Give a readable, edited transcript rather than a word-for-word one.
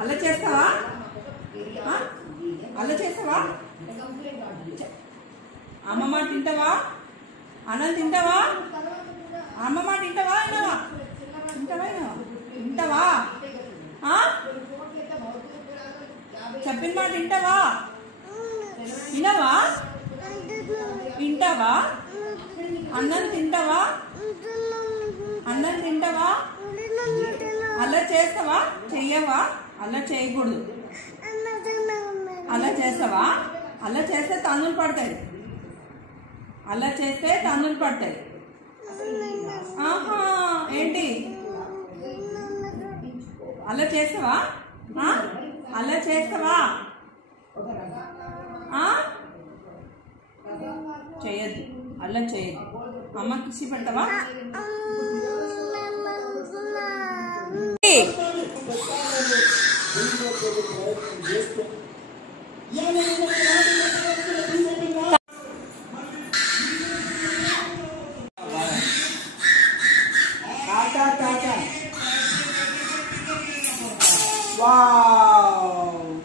అలా చేస్తావా? అలా చేస్తావా? అమ్మ మాట తింటావా? అన్నం తింటావా? అమ్మ మాట తింటావా? వినవా? తింటావా? వింటావా? చెప్పిన మాట వింటావా? వినవా? వింటావా? అన్నం తింటావా? అన్నం తింటావా? అలా చేస్తావా? చెయ్యవా? అలా చేయకూడదు. అలా చేస్తావా? అలా చేస్తే తన్నులు పడతాయి. అలా చేస్తే తన్నులు పడతాయి. ఆహా, ఏంటి అలా చేస్తావా? అలా చేస్తావా? చేయద్దు, అలా చేయద్దు. అమ్మ కిసి పెడతావా? Wow!